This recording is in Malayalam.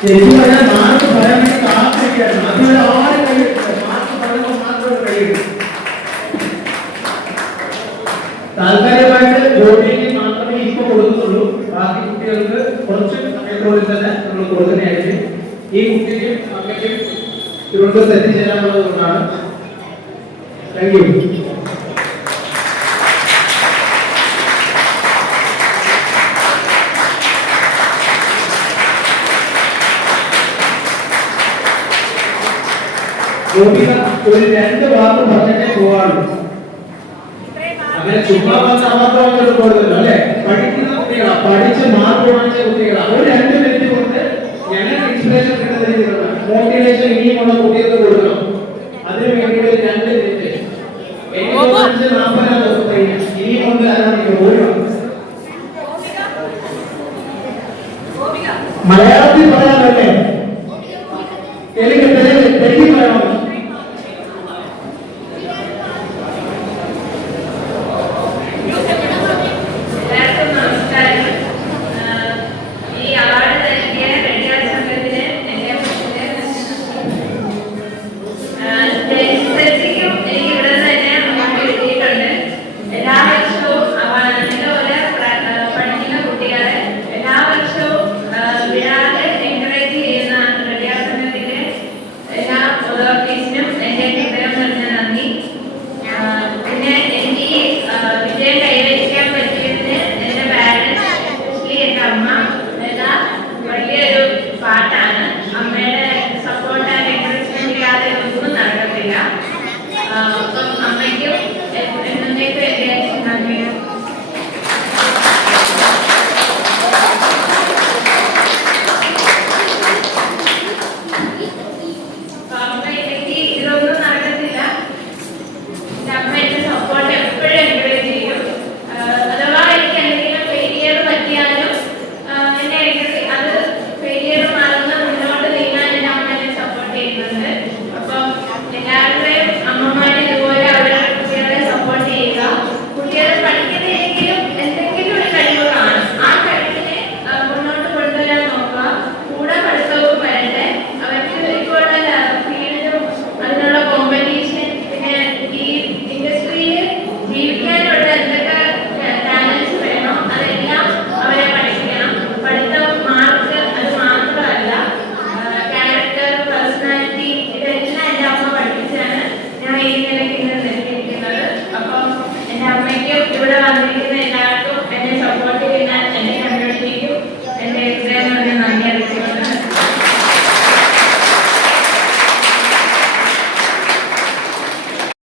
ശരിക്കും പറഞ്ഞാൽ മാർക്ക് പറയാൻ വേണ്ടി കാത്തിരിക്കുകയാണ്. അതുവരെ ആരും കഴിയില്ല. മാർക്ക് പറയുമ്പോൾ മാത്രമേ കഴിയുള്ളൂ. താൽക്കാലികമായിട്ട് ജോലിക്ക് മാത്രമേ ഇപ്പൊ കൊടുക്കുന്നുള്ളൂ. ബാക്കി കുട്ടികൾക്ക് കുറച്ച് സമയത്തോടെ തന്നെ നമ്മൾ കൊടുക്കുന്നതായിരിക്കും. ഈ കുട്ടിക്കും അമ്മയ്ക്കും തിരുവനന്തപുരത്ത് എത്തിച്ചേരാനുള്ളത് കൊണ്ടാണ്. Thank you. ഗോപിക ഒരു 2 വാക്ക് പറഞ്ഞിട്ടേ പോവാണ്. അങ്ങനെ ചുമ്മാ മാത്രമായിട്ട് കൊടുക്കില്ല അല്ലെ. പഠിക്കുന്ന കുട്ടികളാ, പഠിച്ച് മാർക്ക് വാങ്ങിച്ച കുട്ടികളാ. ഒരു 2 മിനിറ്റ് കൊണ്ട് ഞങ്ങൾക്ക് ഇൻസ്പിറേഷൻ കിട്ടുന്ന രീതിയിലുള്ള മോട്ടിവേഷൻ ഇനിയുമുള്ള കുട്ടികൾക്ക് കൊടുക്കണം. അതിനു വേണ്ടി ഒരു 2 മിനിറ്റ് എനിക്ക് 40 ദിവസം ഇനിയുമുണ്ട്. മലയാളത്തിൽ പറയാനല്ലേ, തെലുങ്ക് പറയാമോ? ഇവിടെ വന്നിരിക്കുന്ന എല്ലാവർക്കും എന്നെ സപ്പോർട്ട് ചെയ്യുന്ന എന്റെ കമ്മ്യൂണിറ്റിക്കും എന്റെ എക്സാമിന് നന്ദി അറിയിച്ചു.